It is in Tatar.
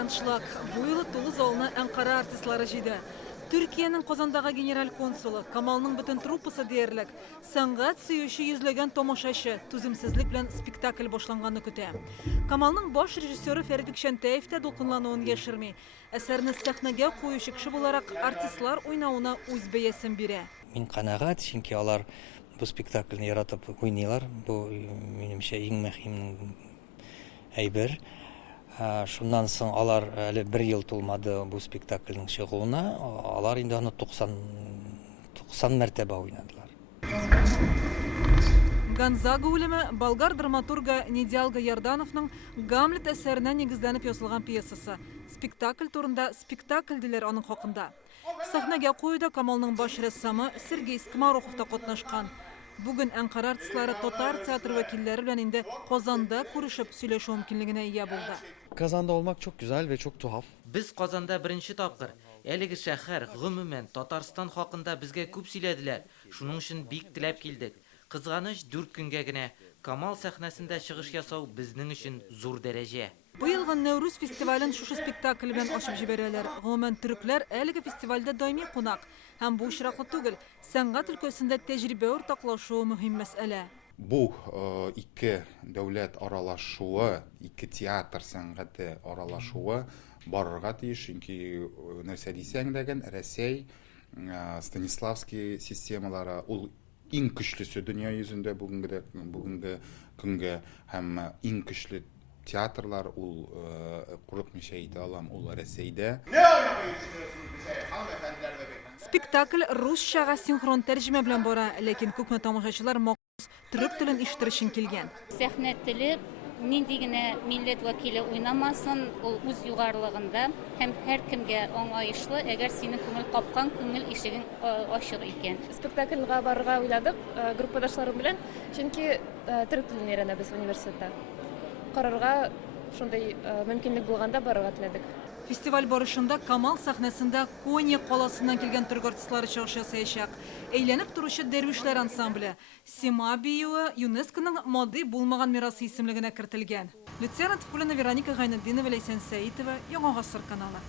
аншлаг. Бу юлы Тулы залына Анкара артистлары җыйды. Түркиянең Казандагы генераль консулы, Камалның бөтен труппасы диярлек, сәнгать сөюче йөзләгән тамашачы түземсезлек белән спектакль башланганны көтә. Камалның баш режиссеры Фәрит Бикшәнтәев тә дулкынлануын яшерми. Әсәрне сәхнәгә куючы кеше буларак артистлар уйнауына үз бәясен бирә. Мин канәгать, чөнки алар бу спектакльне яратып уйныйлар. Бу минемчә иң мөһим әйбер. Шуннан соң алар әле 1 ел тулмады бу спектакльнең чыгуына, алар инде аны 90 мәртәбә уйнадылар. Гонзага үлеме болгар драматурга Недялга Ярдановның Гамлет әсәренә нигезләнеп ясалган пьесасы. Спектакль турында спектакль диләр аның хакында. Сәхнәгә куюда Камалның баш рәссамы Сергей Скоморохов та катнашкан. Бүген Анкара артистлары татар театры вәкилләре белән инде Казанда күрешеп сөйләшү мөмкинлегенә ия булды. Kazanda olmak çok güzel ve çok tuhaf. Biz Казанда беренче тапкыр әлеге шәһәр гомумән Татарстан хакында безгә күп сөйләделәр. Шуның өчен бик теләп килдек. Кызганыч 4 көнгә генә Камал сәхнәсендә чыгыш ясау безнең өчен зур дәрәҗә. Быелгы Нәүрүз фестивален шушы спектакль белән ачып җибәрәләр. Гомумән төрекләр әлеге фестивальдә даими кунак. Һәм бу очраклы түгел, сәнгать өлкәсендә тәҗрибә уртаклашуы мөһим мәсьәлә. Бу ике дәүләт аралашуы, ике театр сәнгате аралашуы барырга тиеш, чөнки нәрсә дисәң дәгән Рәсәй Станиславский системалары ул иң көчлесе дөнья йөзендә бүгенге көнгә һәм иң көчле театрлар ул курыкмыйча әйтә алам, ул Рәсәйдә. Спектакль русчага синхрон тәрҗемә белән бара, ләкин күпме тамашачылар махсус төрек телен ишетер өчен килгән. Сәхнә теле нинди генә милләт вәкиле уйнамасын, ул үз югарлыгында һәм һәр кемгә аңлаешлы, әгәр синең күңел капкан, күңел ишегең ачык икән. Спектакльгә барырга уйладык группадашларым белән, чөнки төрек телен өйрәнәбез университетта. Карарга шундый мөмкинлек булганда барырга теләдек. Фестиваль барышында Камал сәхнәсендә Коnya каласыннан килгән төрек артистлары чыгыш ясаячак. Әйләнеп торучы дәрвишләр ансамбле Сима биюе ЮНЕСКОның матди булмаган мирасы исемлегенә кертелгән. Лейтенант Вероника Гайнетдинова, Ләйсән Сәитова, Яңа гасыр каналы.